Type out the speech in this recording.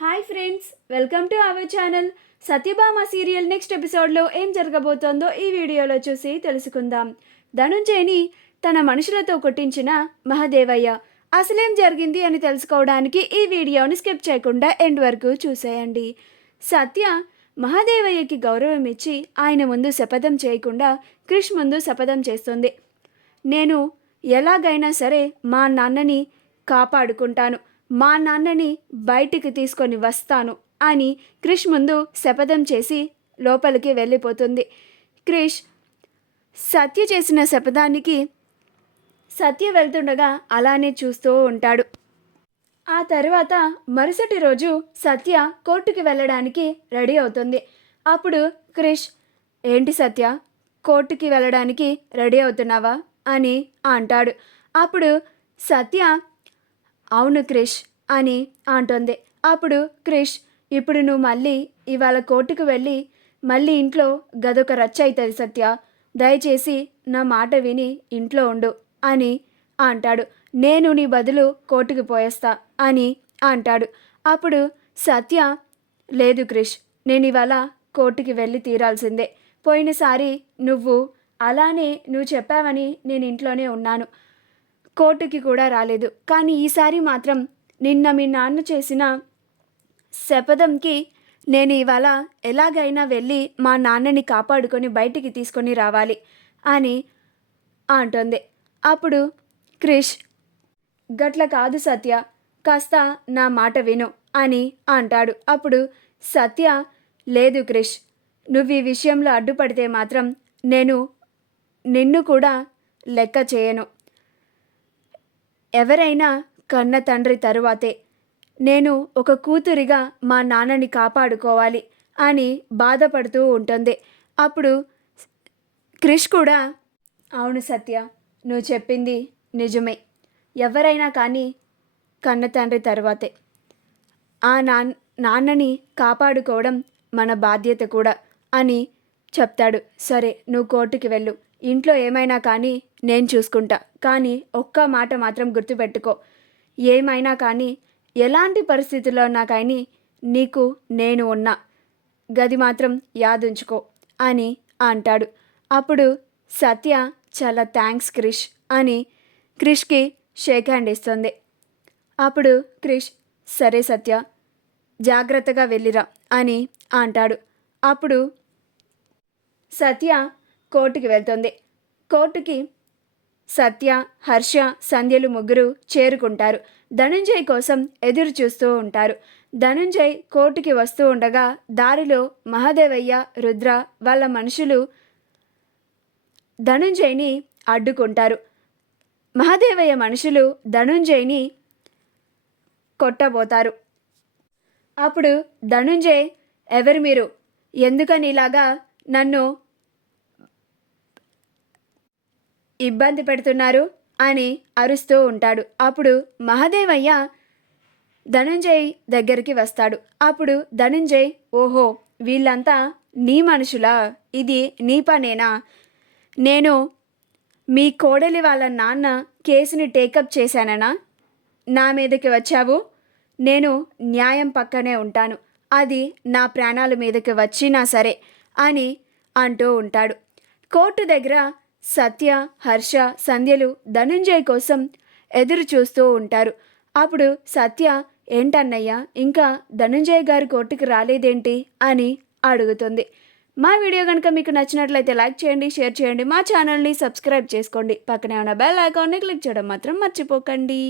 Hi friends, welcome to our channel. Satyabhama serial next ఎపిసోడ్లో ఏం జరగబోతోందో ఈ వీడియోలో చూసి తెలుసుకుందాం. ధనుంజయని తన మనుషులతో కొట్టించిన మహదేవయ్య అసలేం జరిగింది అని తెలుసుకోవడానికి ఈ వీడియోని స్కిప్ చేయకుండా ఎండ్ వరకు చూసేయండి. సత్య మహదేవయ్యకి గౌరవం ఇచ్చి ఆయన ముందు శపథం చేయకుండా క్రిష్ ముందు శపథం చేస్తుంది. నేను ఎలాగైనా సరే మా నాన్నని కాపాడుకుంటాను, మా నాన్నని బయటికి తీసుకొని వస్తాను అని క్రిష్ ముందు శపథం చేసి లోపలికి వెళ్ళిపోతుంది. క్రిష్ సత్య చేసిన శపథానికి సత్య వెళ్తుండగా అలానే చూస్తూ ఉంటాడు. ఆ తర్వాత మరుసటి రోజు సత్య కోర్టుకి వెళ్ళడానికి రెడీ అవుతుంది. అప్పుడు క్రిష్, ఏంటి సత్య, కోర్టుకి వెళ్ళడానికి రెడీ అవుతున్నావా అని అంటాడు. అప్పుడు సత్య, అవును క్రిష్ అని అంటుంది. అప్పుడు క్రిష్, ఇప్పుడు నువ్వు మళ్ళీ ఇవాళ కోర్టుకు వెళ్ళి మళ్ళీ ఇంట్లో గదొక రచ్చ అవుతుంది సత్య, దయచేసి నా మాట విని ఇంట్లో ఉండు అని అంటాడు. నేను నీ బదులు కోర్టుకు పోయేస్తా అని అంటాడు. అప్పుడు సత్య, లేదు క్రిష్, నేను ఇవాళ కోర్టుకి వెళ్ళి తీరాల్సిందే. పోయినసారి నువ్వు అలానే నువ్వు చెప్పావని నేను ఇంట్లోనే ఉన్నాను, కోర్టుకి కూడా రాలేదు. కానీ ఈసారి మాత్రం నిన్న మీ నాన్న చేసిన శపథంకి నేను ఇవాళ ఎలాగైనా వెళ్ళి మా నాన్నని కాపాడుకొని బయటికి తీసుకొని రావాలి అని అంటుంది. అప్పుడు క్రిష్, గట్ల కాదు సత్య, కాస్త నా మాట విను అని అంటాడు. అప్పుడు సత్య, లేదు క్రిష్, నువ్వు ఈ విషయంలో అడ్డుపడితే మాత్రం నేను నిన్ను కూడా లెక్క చేయను. ఎవరైనా కన్న తండ్రి తరువాతే. నేను ఒక కూతురిగా మా నాన్నని కాపాడుకోవాలి అని బాధపడుతూ ఉంటుంది. అప్పుడు క్రిష్ కూడా, అవును సత్య, నువ్వు చెప్పింది నిజమే, ఎవరైనా కానీ కన్న తండ్రి తరువాతే. ఆ నాన్నని కాపాడుకోవడం మన బాధ్యత కూడా అని చెప్తాడు. సరే, నువ్వు కోర్టుకి వెళ్ళు, ఇంట్లో ఏమైనా కానీ నేను చూసుకుంటా. కానీ ఒక్క మాట మాత్రం గుర్తుపెట్టుకో, ఏమైనా కానీ ఎలాంటి పరిస్థితుల్లో ఉన్నా కానీ నీకు నేను ఉన్నా, గది మాత్రం యాదుంచుకో అని అంటాడు. అప్పుడు సత్య, చాలా థ్యాంక్స్ క్రిష్ అని క్రిష్కి షేక్ హ్యాండ్ ఇస్తుంది. అప్పుడు క్రిష్, సరే సత్య, జాగ్రత్తగా వెళ్ళిరా అని అంటాడు. అప్పుడు సత్య కోర్టుకి వెళ్తుంది. కోర్టుకి సత్య, హర్ష, సంధ్యలు ముగ్గురు చేరుకుంటారు. ధనుంజయ్ కోసం ఎదురు చూస్తూ ఉంటారు. ధనుంజయ్ కోర్టుకి వస్తూ ఉండగా దారిలో మహదేవయ్య, రుద్ర వాళ్ళ మనుషులు ధనుంజయ్ని అడ్డుకుంటారు. మహదేవయ్య మనుషులు ధనుంజయ్ని కొట్టబోతారు. అప్పుడు ధనుంజయ్, ఎవరు మీరు, ఎందుకని ఇలాగా నన్ను ఇబ్బంది పెడుతున్నారు అని అరుస్తూ ఉంటాడు. అప్పుడు మహదేవయ్య ధనుంజయ్ దగ్గరికి వస్తాడు. అప్పుడు ధనుంజయ్, ఓహో, వీళ్ళంతా నీ మనుషులా, ఇది నీ పనేనా, నేను మీ కోడలి వాళ్ళ నాన్న కేసుని టేకప్ చేశాననా నా మీదకి వచ్చావు, నేను న్యాయం పక్కనే ఉంటాను, అది నా ప్రాణాల మీదకి వచ్చినా సరే అని అంటూ ఉంటాడు. కోర్టు దగ్గర సత్య, హర్ష, సంధ్యలు ధనుంజయ్ కోసం ఎదురు చూస్తూ ఉంటారు. అప్పుడు సత్య, ఏంటన్నయ్య, ఇంకా ధనుంజయ్ గారు కోర్టుకి రాలేదేంటి అని అడుగుతుంది. మా వీడియో కనుక మీకు నచ్చినట్లయితే లైక్ చేయండి, షేర్ చేయండి, మా ఛానల్ని సబ్స్క్రైబ్ చేసుకోండి, పక్కనే ఉన్న బెల్ ఐకాన్ని క్లిక్ చేయడం మాత్రం మర్చిపోకండి.